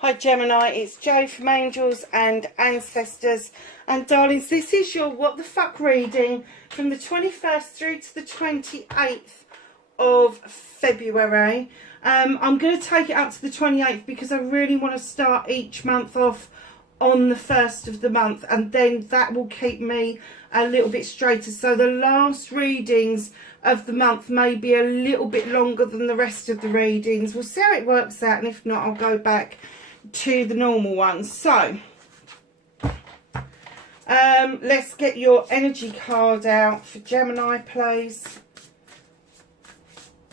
Hi Gemini, it's Jo from Angels and Ancestors. And darlings, this is your What the Fuck reading from the 21st through to the 28th of February. I'm going to take it up to the 28th because I really want to start each month off on the 1st of the month, and then that will keep me a little bit straighter. So the last readings of the month may be a little bit longer than the rest of the readings. We'll see how it works out, and if not, I'll go back to the normal ones. So let's get your energy card out for Gemini, please.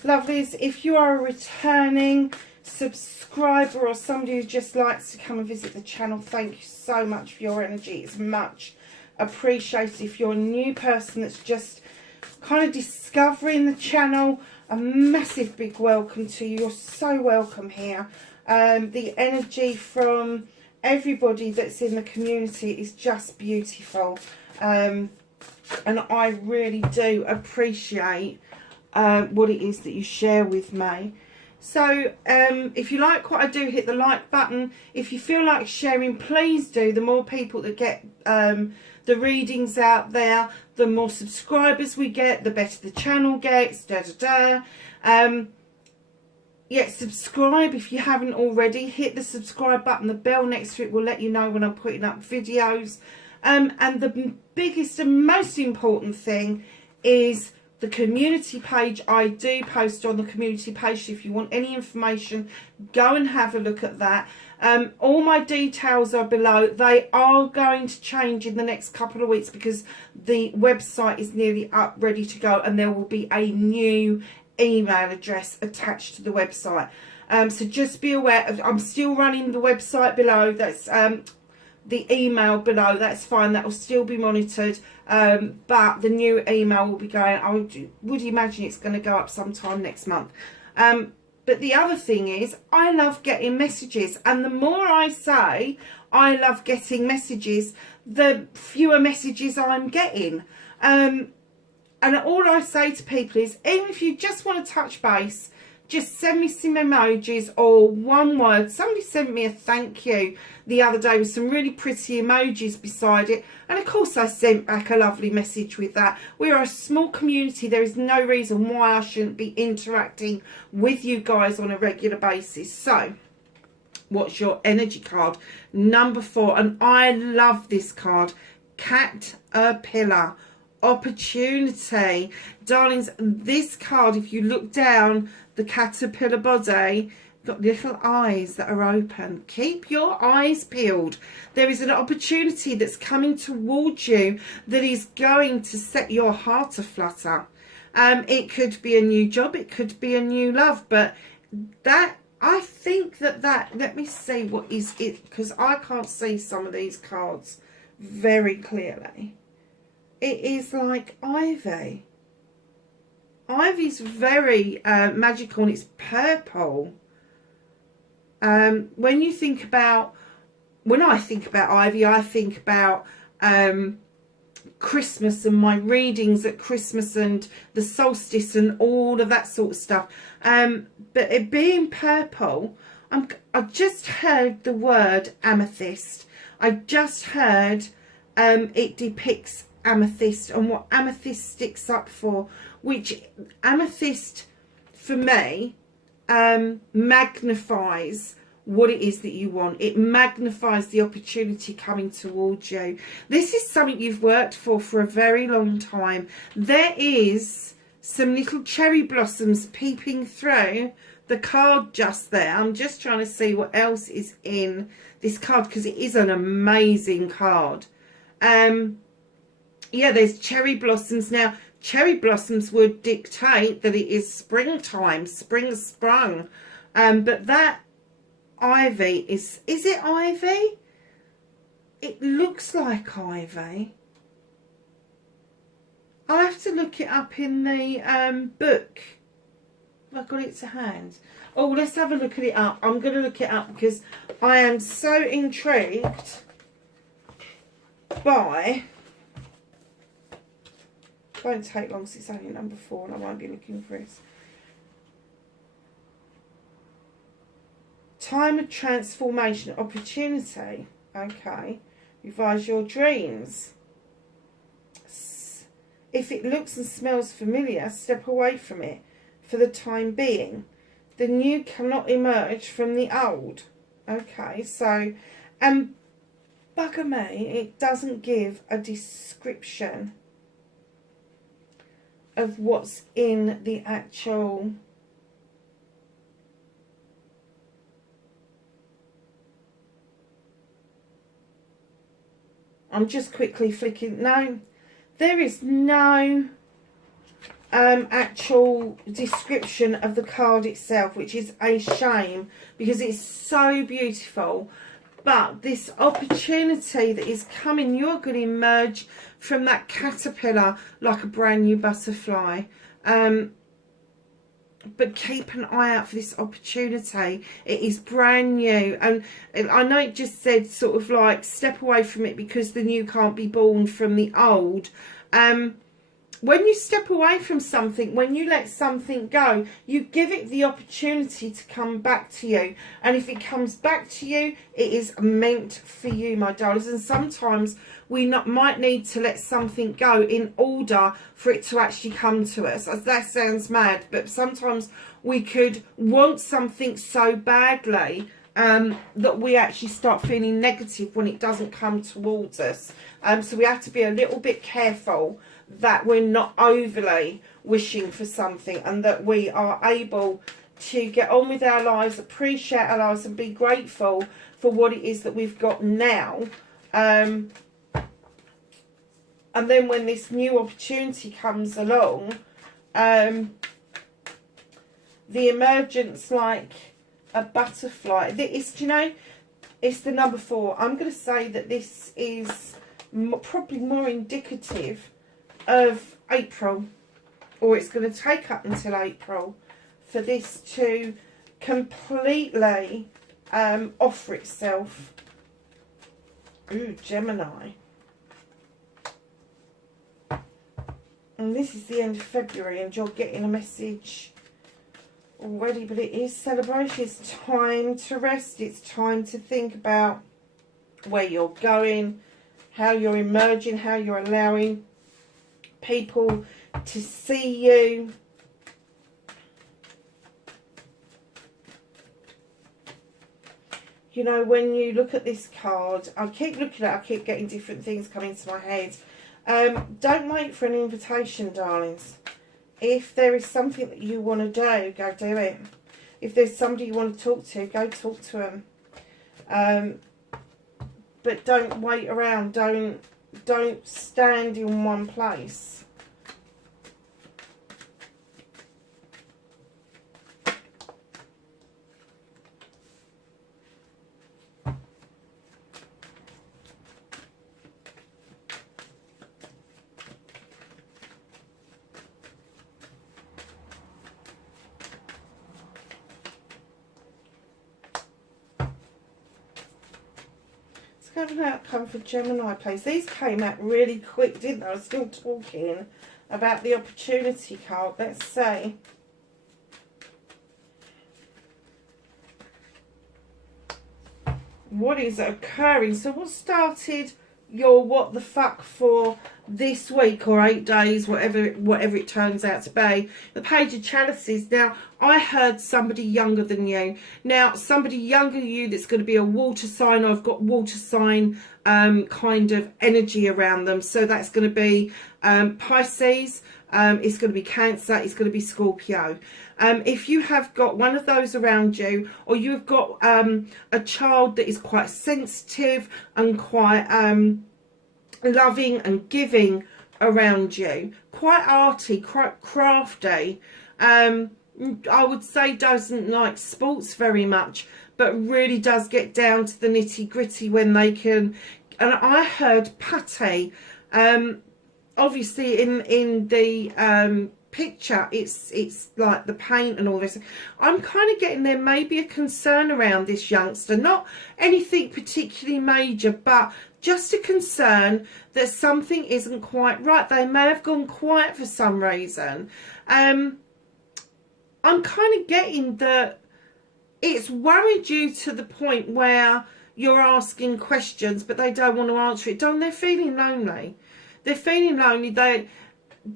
Lovelies, if you are a returning subscriber or somebody who just likes to come and visit the channel, thank you so much for your energy. It's much appreciated. If you're a new person that's just kind of discovering the channel, a massive big welcome to you. You're so welcome here. The energy from everybody that's in the community is just beautiful, and I really do appreciate what it is that you share with me. So if you like what I do, hit the like button. If you feel like sharing, please do. The more people that get the readings out there, the more subscribers we get, the better the channel gets. Yeah, subscribe if you haven't already. Hit the subscribe button. The bell next to it will let you know when I'm putting up videos. And the biggest and most important thing is the community page. I do post on the community page. If you want any information, go and have a look at that. All my details are below. They are going to change in the next couple of weeks because the website is nearly up, ready to go, and there will be a new email address attached to the website. So just be aware of, I'm still running the website below. That's the email below. That's fine. That will still be monitored. But the new email will be going. I would imagine it's going to go up sometime next month. But the other thing is, I love getting messages, and the more I say I love getting messages, the fewer messages I'm getting. And all I say to people is, even if you just want to touch base, just send me some emojis or one word. Somebody sent me a thank you the other day with some really pretty emojis beside it. And of course I sent back a lovely message with that. We're a small community. There is no reason why I shouldn't be interacting with you guys on a regular basis. So what's your energy card? Number 4. And I love this card. Caterpillar. Opportunity. Darlings, this card, if you look down the caterpillar body, got little eyes that are open. Keep your eyes peeled. There is an opportunity that's coming towards you that is going to set your heart aflutter. It could be a new job, it could be a new love, but that, I think that let me see what is it, because I can't see some of these cards very clearly. It is like ivy. Ivy's very magical, and it's purple. When I think about ivy, I think about Christmas and my readings at Christmas and the solstice and all of that sort of stuff. But it being purple, I just heard the word amethyst. I just heard it depicts amethyst and what amethyst sticks up for, which amethyst for me magnifies what it is that you want. It magnifies the opportunity coming towards you. This is something you've worked for a very long time. There is some little cherry blossoms peeping through the card just there. I'm just trying to see what else is in this card because it is an amazing card. Yeah, there's cherry blossoms. Now, cherry blossoms would dictate that it is springtime, spring has sprung. But that ivy is it ivy? It looks like ivy. I'll have to look it up in the book. Have I got it to hand? Oh, let's have a look at it up. I'm going to look it up because I am so intrigued by... Won't take long since it's only number 4 and I won't be looking for it. Time of transformation, opportunity. Okay. Revise your dreams. If it looks and smells familiar, step away from it for the time being. The new cannot emerge from the old. Okay, so, bugger me, it doesn't give a description of what's in the actual... I'm just quickly flicking. No, there is no actual description of the card itself, which is a shame because it's so beautiful. But this opportunity that is coming, you're going to emerge from that caterpillar like a brand new butterfly. But keep an eye out for this opportunity. It is brand new. And I know it just said sort of like step away from it because the new can't be born from the old. When you step away from something, when you let something go, you give it the opportunity to come back to you. And if it comes back to you, it is meant for you, my darlings. And sometimes we might need to let something go in order for it to actually come to us. That sounds mad, but sometimes we could want something so badly that we actually start feeling negative when it doesn't come towards us. So we have to be a little bit careful that we're not overly wishing for something, and that we are able to get on with our lives, appreciate our lives, and be grateful for what it is that we've got now. And then when this new opportunity comes along, the emergence like a butterfly. It's, do you know, it's the number 4. I'm going to say that this is probably more indicative of April, or it's going to take up until April for this to completely offer itself. Ooh, Gemini. And this is the end of February and you're getting a message already, but it is celebration. It's time to rest. It's time to think about where you're going, how you're emerging, how you're allowing people to see you. You know, when you look at this card, I keep looking at it, I keep getting different things coming to my head. Don't wait for an invitation, darlings. If there is something that you want to do, go do it. If there's somebody you want to talk to, go talk to them. But don't wait around. Don't stand in one place. Have an outcome for Gemini, please. These came out really quick, didn't they? I was still talking about the opportunity card. Let's see. What is occurring? So what started your what the fuck for this week or 8 days, whatever it turns out to be? The Page of Chalices. Now, I heard somebody younger than you. Now, somebody younger than you that's going to be a water sign. I've got water sign kind of energy around them. So that's going to be Pisces. It's going to be Cancer. It's going to be Scorpio. If you have got one of those around you, or you've got a child that is quite sensitive and quite loving and giving around you, quite arty, quite crafty, I would say doesn't like sports very much, but really does get down to the nitty gritty when they can. And I heard putty. Obviously in the picture it's like the paint and all this. I'm kind of getting there may be a concern around this youngster, not anything particularly major, but just a concern that something isn't quite right. They may have gone quiet for some reason. I'm kind of getting that it's worried you to the point where you're asking questions, but they don't want to answer it. They're feeling lonely. They're feeling lonely. They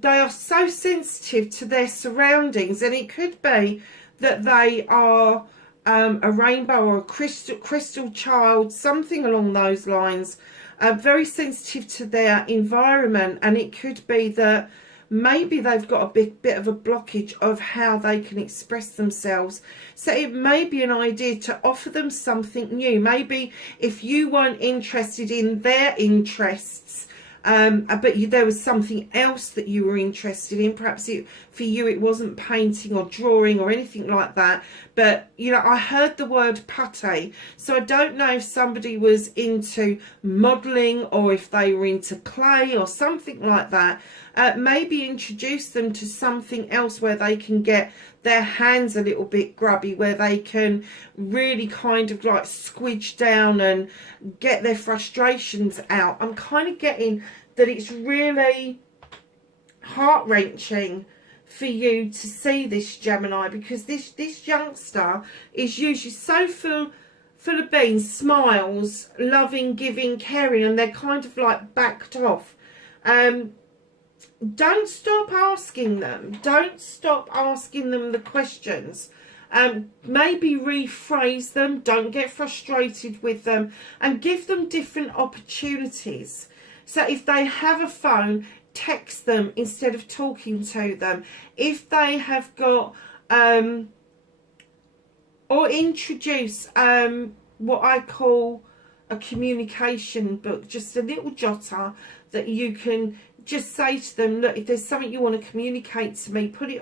are so sensitive to their surroundings, and it could be that they are a rainbow or a crystal child, something along those lines, very sensitive to their environment. And it could be that maybe they've got a bit of a blockage of how they can express themselves. So it may be an idea to offer them something new. Maybe if you weren't interested in their interests, but there was something else that you were interested in. Perhaps for you it wasn't painting or drawing or anything like that. But, you know, I heard the word pate. So I don't know if somebody was into modelling or if they were into clay or something like that. Maybe introduce them to something else where they can get their hands a little bit grubby, where they can really kind of like squidge down and get their frustrations out. I'm kind of getting that it's really heart-wrenching for you to see this, Gemini, because this youngster is usually so full of beans, smiles, loving, giving, caring, and they're kind of like backed off. Don't stop asking them. Don't stop asking them the questions. Maybe rephrase them. Don't get frustrated with them, and give them different opportunities. So if they have a phone, text them instead of talking to them. If they have got or introduce what I call a communication book, just a little jotter that you can just say to them, look, if there's something you want to communicate to me, put it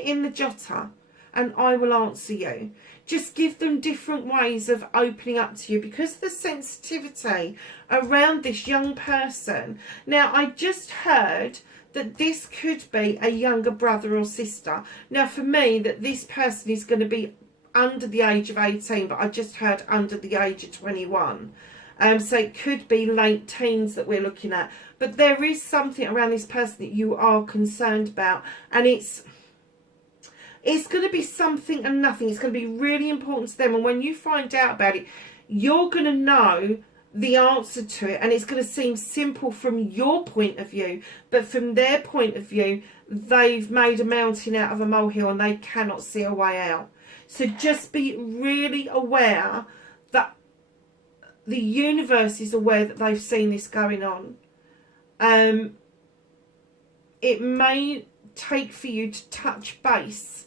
in the jotter and I will answer you. Just give them different ways of opening up to you, because of the sensitivity around this young person. Now, I just heard that this could be a younger brother or sister. Now, for me, that this person is going to be under the age of 18, but I just heard under the age of 21. So it could be late teens that we're looking at. But there is something around this person that you are concerned about, and it's going to be something and nothing. It's going to be really important to them, and when you find out about it, you're going to know the answer to it, and it's going to seem simple from your point of view, but from their point of view, they've made a mountain out of a molehill and they cannot see a way out. So just be really aware that the universe is aware that they've seen this going on. It may take for you to touch base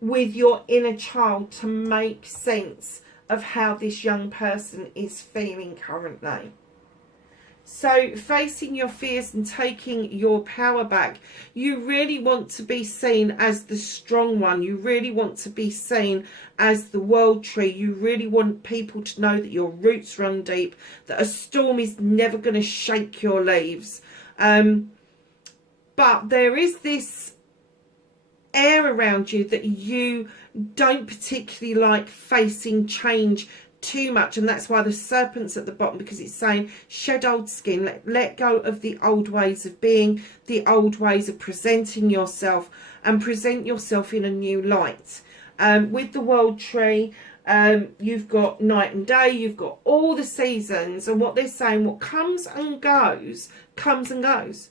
with your inner child to make sense of how this young person is feeling currently. So facing your fears and taking your power back, you really want to be seen as the strong one. You really want to be seen as the world tree. You really want people to know that your roots run deep, that a storm is never going to shake your leaves. But there is this air around you that you don't particularly like facing change too much, and that's why the serpent's at the bottom, because it's saying shed old skin, let go of the old ways of being, the old ways of presenting yourself, and present yourself in a new light. With the world tree, you've got night and day, you've got all the seasons, and what they're saying, what comes and goes comes and goes.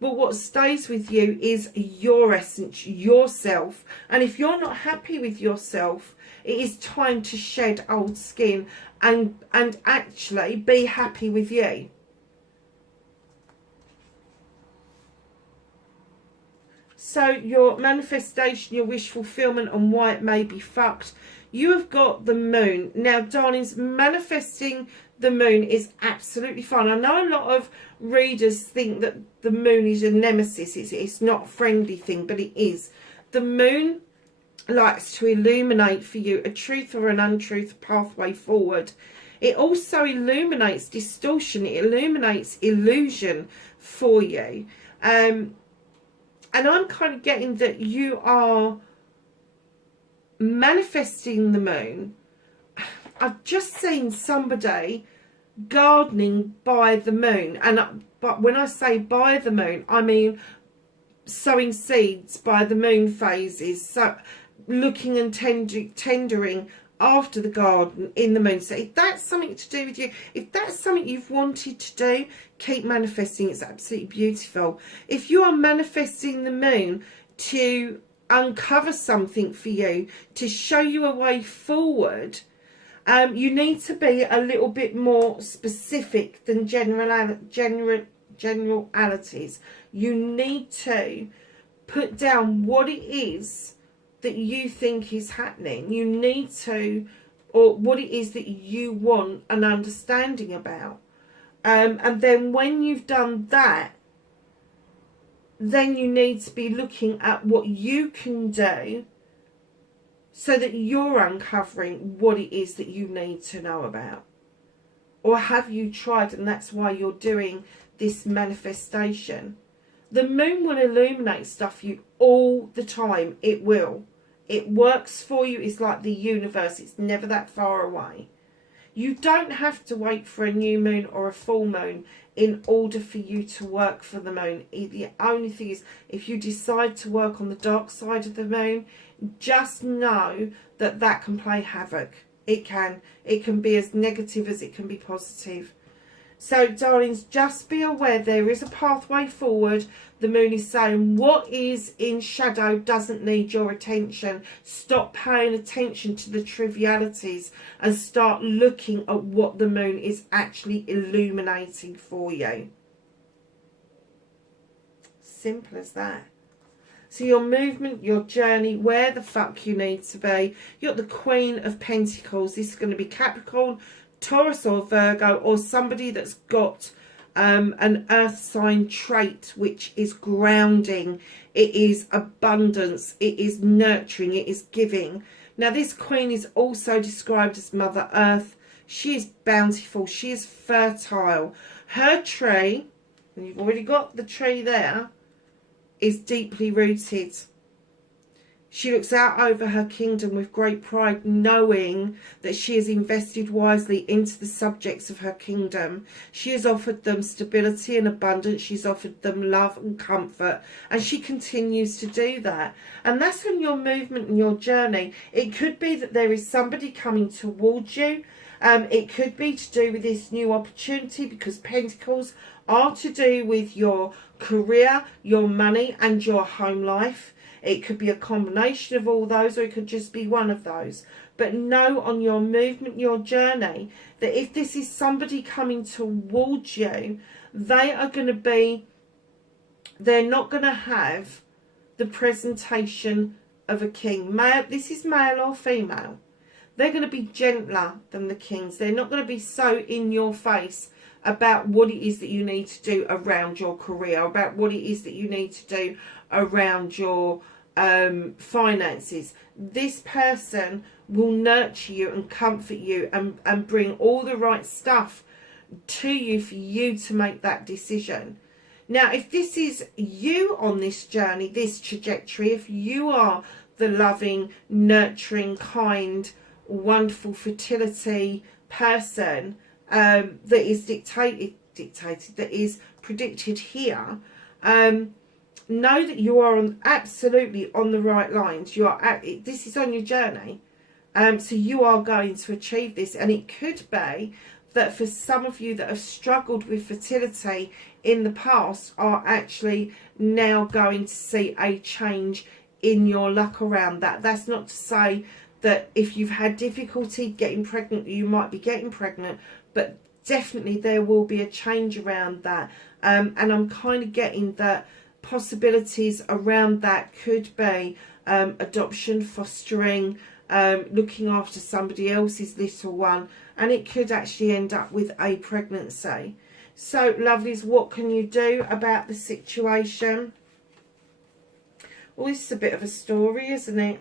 But what stays with you is your essence, yourself. And if you're not happy with yourself, it is time to shed old skin and actually be happy with you. So your manifestation, your wish fulfillment, and why it may be fucked. You have got the moon. Now, darlings, manifesting the moon is absolutely fine. I know a lot of readers think that the moon is a nemesis. It's not a friendly thing, but it is. The moon likes to illuminate for you a truth or an untruth pathway forward. It also illuminates distortion. It illuminates illusion for you. And I'm kind of getting that you are manifesting the moon. I've just seen somebody gardening by the moon, but when I say by the moon, I mean sowing seeds by the moon phases. So looking and tendering after the garden in the moon. So if that's something to do with you, if that's something you've wanted to do, keep manifesting. It's absolutely beautiful. If you are manifesting the moon to uncover something for you, to show you a way forward, you need to be a little bit more specific than generalities. You need to put down what it is that you think is happening. You need to, or what it is that you want an understanding about. And then when you've done that, then you need to be looking at what you can do so that you're uncovering what it is that you need to know about. Or have you tried, and that's why you're doing this manifestation? The moon will illuminate stuff for you all the time. It will. It works for you. It's like the universe. It's never that far away. You don't have to wait for a new moon or a full moon in order for you to work for the moon. The only thing is, if you decide to work on the dark side of the moon, just know that that can play havoc. It can. It can be as negative as it can be positive. So, darlings, just be aware there is a pathway forward. The moon is saying what is in shadow doesn't need your attention. Stop paying attention to the trivialities and start looking at what the moon is actually illuminating for you. Simple as that. So your movement, your journey, where the fuck you need to be. You're the Queen of Pentacles. This is going to be Capricorn, Taurus or Virgo, or somebody that's got an earth sign trait, which is grounding, it is abundance, it is nurturing, it is giving. Now this queen is also described as Mother Earth. She is bountiful, she is fertile. Her tree, and you've already got the tree there, is deeply rooted. She looks out over her kingdom with great pride, knowing that she has invested wisely into the subjects of her kingdom. She has offered them stability and abundance. She's offered them love and comfort, and she continues to do that. And that's on your movement and your journey. It could be that there is somebody coming towards you. It could be to do with this new opportunity, because Pentacles are to do with your career, your money, and your home life. It could be a combination of all those, or it could just be one of those. But know on your movement, your journey, that if this is somebody coming towards you, they are going to be, they're not going to have the presentation of a king. Male, this is male or female. They're going to be gentler than the kings. They're not going to be so in your face about what it is that you need to do around your career, about what it is that you need to do around your finances. This person will nurture you and comfort you and bring all the right stuff to you for you to make that decision. Now, if this is you on this journey, this trajectory, if you are the loving, nurturing, kind, wonderful fertility person that is dictated, that is predicted here, know that you are absolutely on the right lines. You are this is on your journey, so you are going to achieve this. And it could be that for some of you that have struggled with fertility in the past are actually now going to see a change in your luck around that. That's not to say that if you've had difficulty getting pregnant, you might be getting pregnant, but definitely there will be a change around that. And I'm kind of getting that possibilities around that could be adoption, fostering, looking after somebody else's little one, and it could actually end up with a pregnancy. So, lovelies, what can you do about the situation? Well, this is a bit of a story, isn't it?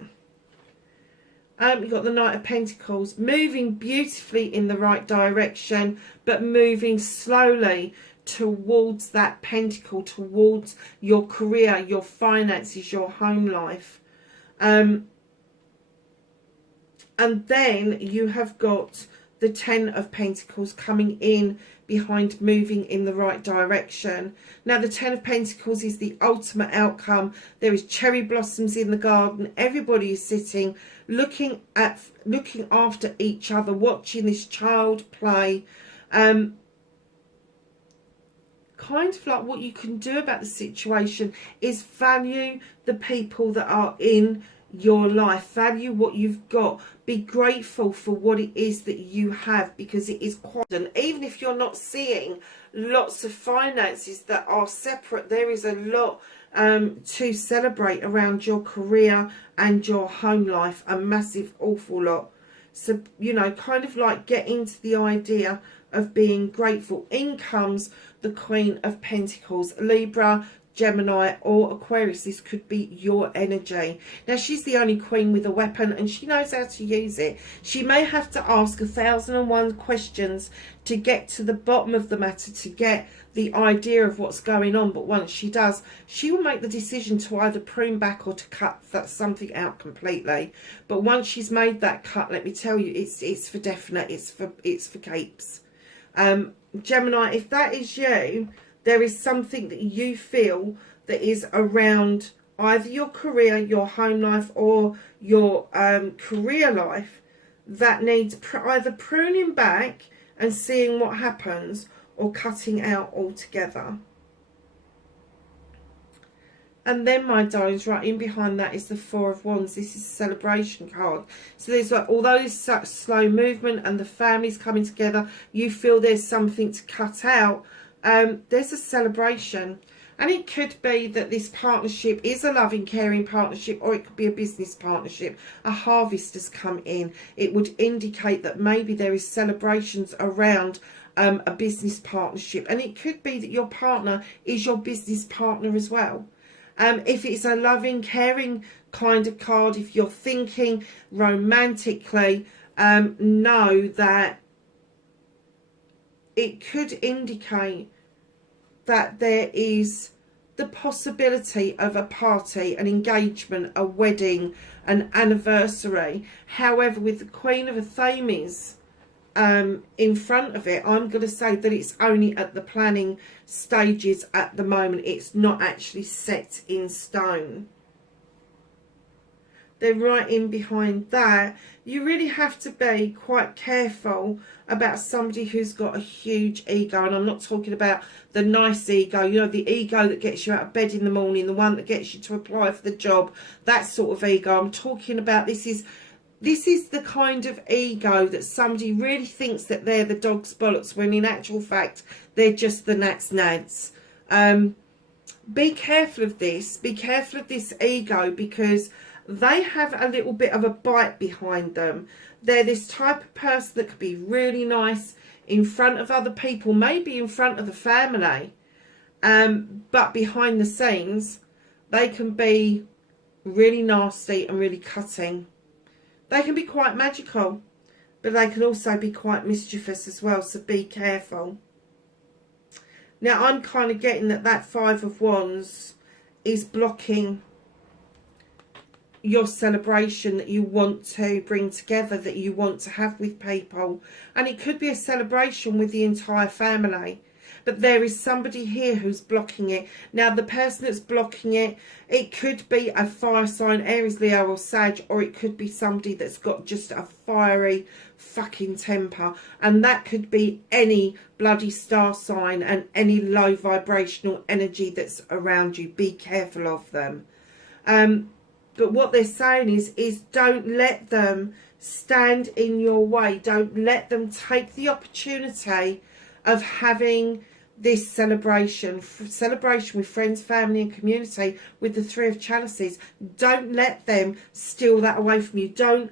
You've got the Knight of Pentacles, moving beautifully in the right direction, but moving slowly towards that pentacle, towards your career, your finances, your home life. And then you have got the Ten of Pentacles coming in behind moving in the right direction. Now the Ten of Pentacles is the ultimate outcome. There is cherry blossoms in the garden. Everybody is sitting, looking after each other, watching this child play. Kind of like what you can do about the situation is value the people that are in your life, value what you've got, be grateful for what it is that you have, because it is quite, and even if you're not seeing lots of finances that are separate, there is a lot to celebrate around your career and your home life, a massive awful lot. So, you know, kind of like get into the idea of being grateful. In comes the Queen of Pentacles, Libra, Gemini or Aquarius. This could be your energy. Now she's the only queen with a weapon and she knows how to use it. She may have to ask 1,001 questions to get to the bottom of the matter, to get the idea of what's going on, but once she does, she will make the decision to either prune back or to cut something out completely. But once she's made that cut, let me tell you, it's for definite, it's for keeps. Gemini, if that is you, there is something that you feel that is around either your career, your home life or your career life that needs either pruning back and seeing what happens or cutting out altogether. And then, my darlings, right in behind that is the Four of Wands. This is a celebration card. So there's like, although there's such slow movement and the family's coming together, you feel there's something to cut out. There's a celebration. And it could be that this partnership is a loving, caring partnership, or it could be a business partnership. A harvest has come in. It would indicate that maybe there is celebrations around a business partnership. And it could be that your partner is your business partner as well. If it's a loving, caring kind of card, if you're thinking romantically, know that it could indicate that there is the possibility of a party, an engagement, a wedding, an anniversary. However, with the Queen of Athames in front of it, I'm going to say that it's only at the planning stages at the moment. It's not actually set in stone. Then right in behind that, you really have to be quite careful about somebody who's got a huge ego. And I'm not talking about the nice ego, you know, the ego that gets you out of bed in the morning, the one that gets you to apply for the job, that sort of ego. I'm talking about this is the kind of ego that somebody really thinks that they're the dog's bollocks, when in actual fact, they're just the gnat's nads. Be careful of this. Be careful of this ego, because they have a little bit of a bite behind them. They're this type of person that could be really nice in front of other people, maybe in front of the family. But behind the scenes, they can be really nasty and really cutting. They can be quite magical, but they can also be quite mischievous as well, so be careful. Now, I'm kind of getting that Five of Wands is blocking your celebration that you want to bring together, that you want to have with people. And it could be a celebration with the entire family. But there is somebody here who's blocking it. Now, the person that's blocking it, it could be a fire sign, Aries, Leo or Sag, or it could be somebody that's got just a fiery fucking temper. And that could be any bloody star sign and any low vibrational energy that's around you. Be careful of them. But what they're saying is don't let them stand in your way. Don't let them take the opportunity of having this celebration with friends, family and community with the Three of Chalices. Don't let them steal that away from you. Don't,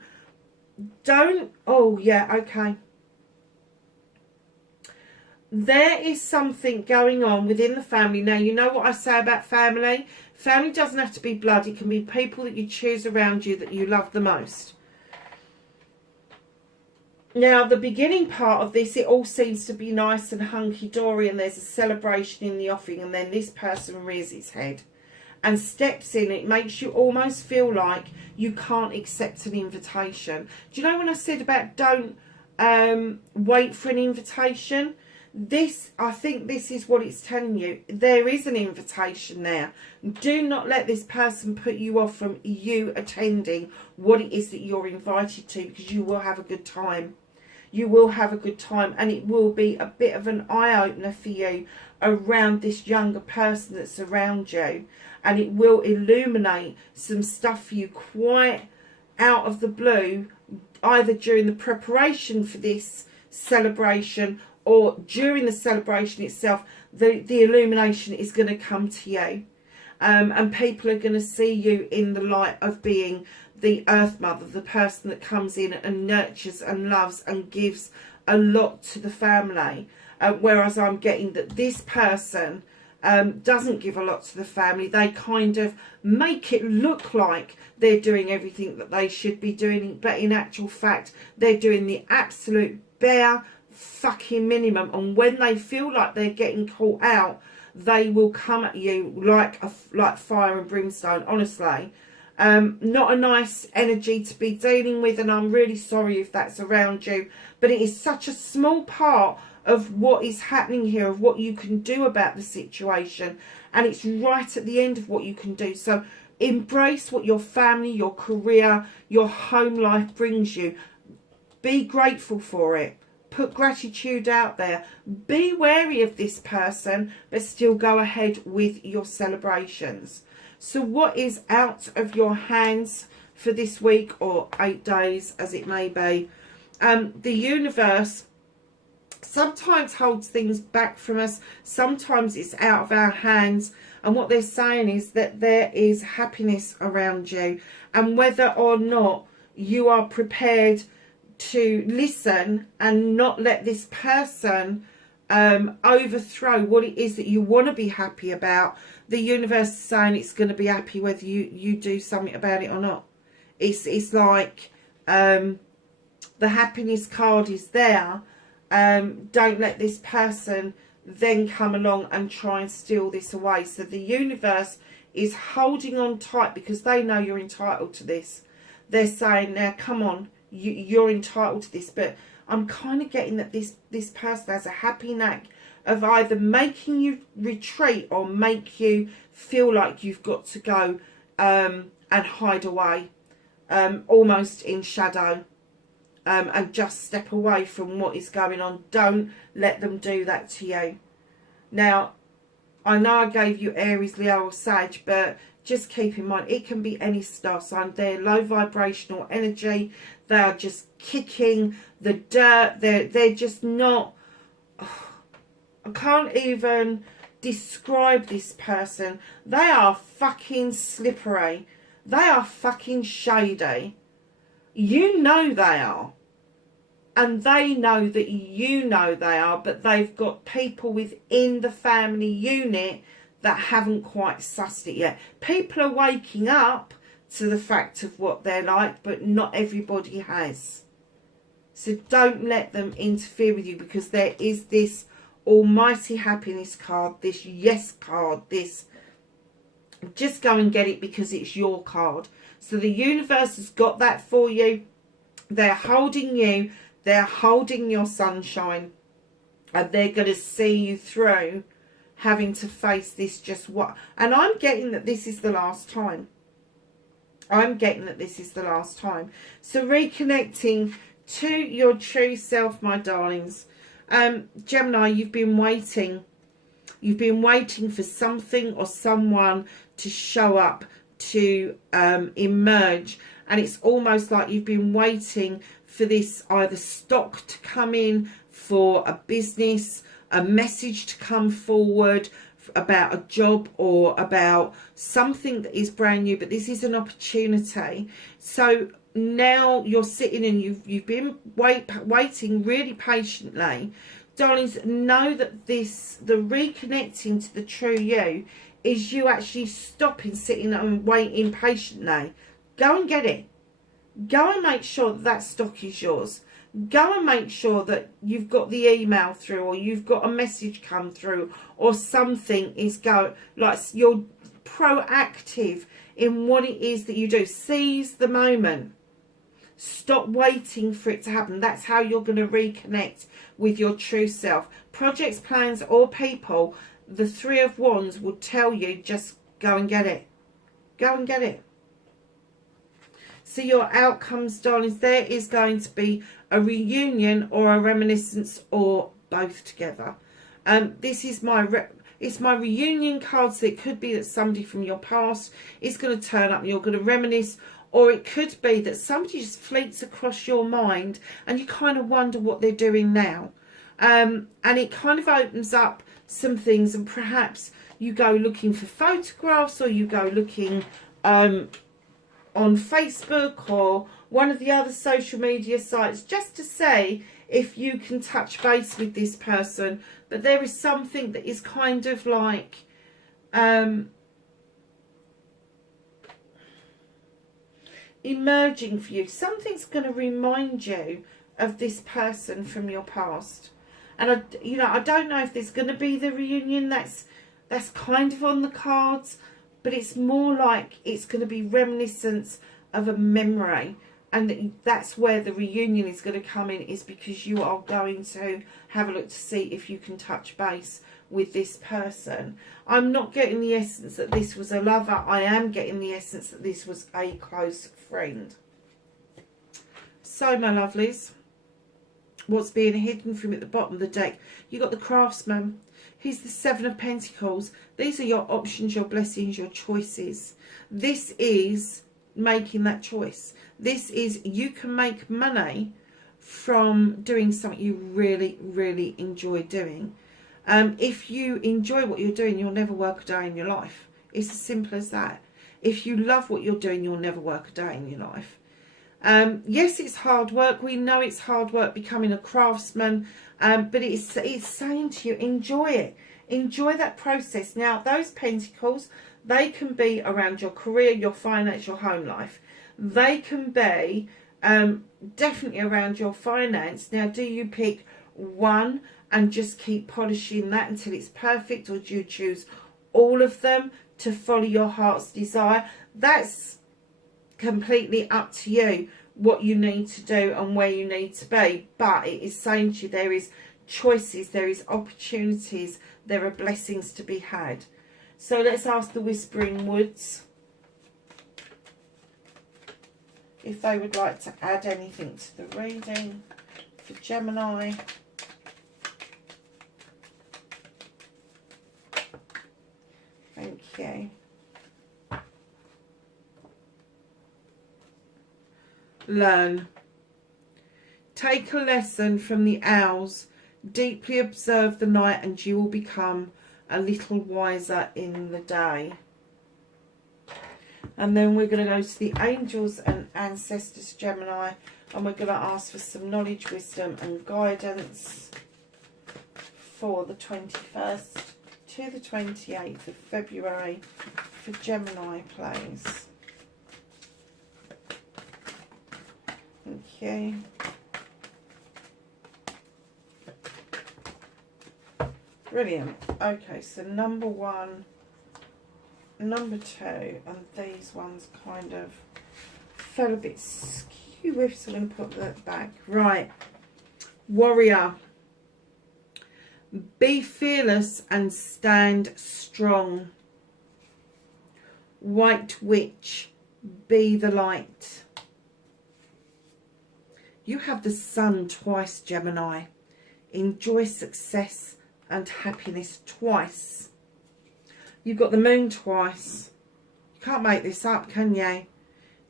oh yeah, okay. There is something going on within the family. Now, you know what I say about family? Family doesn't have to be blood. It can be people that you choose around you that you love the most. Now, the beginning part of this, it all seems to be nice and hunky-dory, and there's a celebration in the offing, and then this person rears its head and steps in. It makes you almost feel like you can't accept an invitation. Do you know when I said about don't wait for an invitation. I think this is what it's telling you. There is an invitation there. Do not let this person put you off from you attending what it is that you're invited to, because you will have a good time. You will have a good time, and it will be a bit of an eye-opener for you around this younger person that's around you, and it will illuminate some stuff for you quite out of the blue, either during the preparation for this celebration or during the celebration itself. The illumination is going to come to you, and people are going to see you in the light of being the Earth Mother, the person that comes in and nurtures and loves and gives a lot to the family. Whereas I'm getting that this person doesn't give a lot to the family. They kind of make it look like they're doing everything that they should be doing, but in actual fact, they're doing the absolute bare fucking minimum. And when they feel like they're getting caught out, they will come at you like fire and brimstone. Honestly, not a nice energy to be dealing with, and I'm really sorry if that's around you, but it is such a small part of what is happening here, of what you can do about the situation, and it's right at the end of what you can do. So embrace what your family, your career, your home life brings you. Be grateful for it. Put gratitude out there. Be wary of this person, but still go ahead with your celebrations. So what is out of your hands for this week, or 8 days as it may be? The universe sometimes holds things back from us. Sometimes it's out of our hands. And what they're saying is that there is happiness around you. And whether or not you are prepared to listen and not let this person overthrow what it is that you want to be happy about, the universe is saying it's going to be happy whether you do something about it or not. It's like the happiness card is there. Don't let this person then come along and try and steal this away. So the universe is holding on tight because they know you're entitled to this. They're saying, now come on, you're entitled to this. But I'm kind of getting that this person has a happy knack of either making you retreat or make you feel like you've got to go and hide away, almost in shadow, and just step away from what is going on. Don't let them do that to you. Now, I know I gave you Aries, Leo or Sag, but just keep in mind, it can be any star sign. They're low vibrational energy. They are just kicking the dirt. They're just not... I can't even describe this person. They are fucking slippery. They are fucking shady. You know they are. And they know that you know they are, but they've got people within the family unit that haven't quite sussed it yet. People are waking up to the fact of what they're like, but not everybody has. So don't let them interfere with you, because there is this almighty happiness card, this yes card, this just go and get it because it's your card. So the universe has got that for you. They're holding you. They're holding your sunshine, and they're going to see you through having to face this just what. And I'm getting that this is the last time. I'm getting that this is the last time. So reconnecting to your true self, my darlings. Gemini, you've been waiting. You've been waiting for something or someone to show up, to emerge. And it's almost like you've been waiting for this either stock to come in, for a business, a message to come forward about a job or about something that is brand new. But this is an opportunity. So now you're sitting and you've been waiting really patiently. Darlings, know that the reconnecting to the true you is you actually stopping, sitting and waiting patiently. Go and get it. Go and make sure that stock is yours. Go and make sure that you've got the email through, or you've got a message come through, or something is going, like you're proactive in what it is that you do. Seize the moment. Stop waiting for it to happen. That's how you're going to reconnect with your true self. Projects, plans, or people, the Three of Wands will tell you, just go and get it. Go and get it. So your outcomes, darlings, there is going to be a reunion or a reminiscence or both together. This is it's my reunion card, so it could be that somebody from your past is going to turn up and you're going to reminisce, or it could be that somebody just fleets across your mind and you kind of wonder what they're doing now. And it kind of opens up some things, and perhaps you go looking for photographs, or you go looking on Facebook or one of the other social media sites just to say if you can touch base with this person. But there is something that is kind of like emerging for you. Something's going to remind you of this person from your past. And I don't know if there's going to be the reunion that's kind of on the cards, but it's more like it's going to be reminiscence of a memory. And that's where the reunion is going to come in, is because you are going to have a look to see if you can touch base with this person. I'm not getting the essence that this was a lover. I am getting the essence that this was a close friend. So, my lovelies, what's being hidden from at the bottom of the deck? You got the Craftsman. He's the Seven of Pentacles. These are your options, your blessings, your choices. This is making that choice. This is, you can make money from doing something you really, really enjoy doing. If you enjoy what you're doing, you'll never work a day in your life. It's as simple as that. If you love what you're doing, you'll never work a day in your life. Yes, it's hard work. We know it's hard work becoming a craftsman, but it's saying to you, enjoy it. Enjoy that process. Now, those pentacles, they can be around your career, your finance, your home life. They can be definitely around your finance. Now, do you pick one and just keep polishing that until it's perfect, or do you choose all of them to follow your heart's desire? That's completely up to you, what you need to do and where you need to be. But it is saying to you, there is choices, there is opportunities, there are blessings to be had. So let's ask the Whispering Woods if they would like to add anything to the reading for Gemini. Thank you. Learn. Take a lesson from the owls. Deeply observe the night and you will become a little wiser in the day. And then we're going to go to the angels and ancestors, Gemini, and we're going to ask for some knowledge, wisdom and guidance for the 21st to the 28th of February for Gemini, please. Thank you. Brilliant. Okay, so number 1, number 2, and these ones kind of fell a bit skew, so I'm going to put that back. Right. Warrior. Be fearless and stand strong. White Witch. Be the light. You have the sun twice, Gemini. Enjoy success and happiness twice. You've got the moon twice. You can't make this up, can you?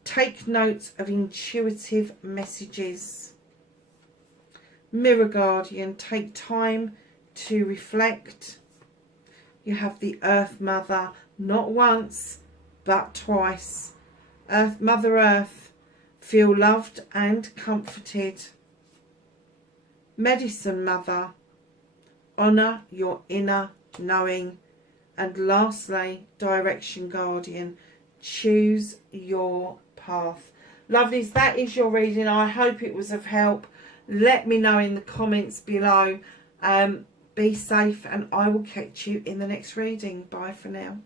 Take note of intuitive messages. Mirror Guardian, take time to reflect. You have the Earth Mother, not once, but twice. Mother Earth, feel loved and comforted. Medicine Mother, honour your inner knowing. And lastly, Direction Guardian, choose your path. Lovelies, that is your reading. I hope it was of help. Let me know in the comments below. Be safe, and I will catch you in the next reading. Bye for now.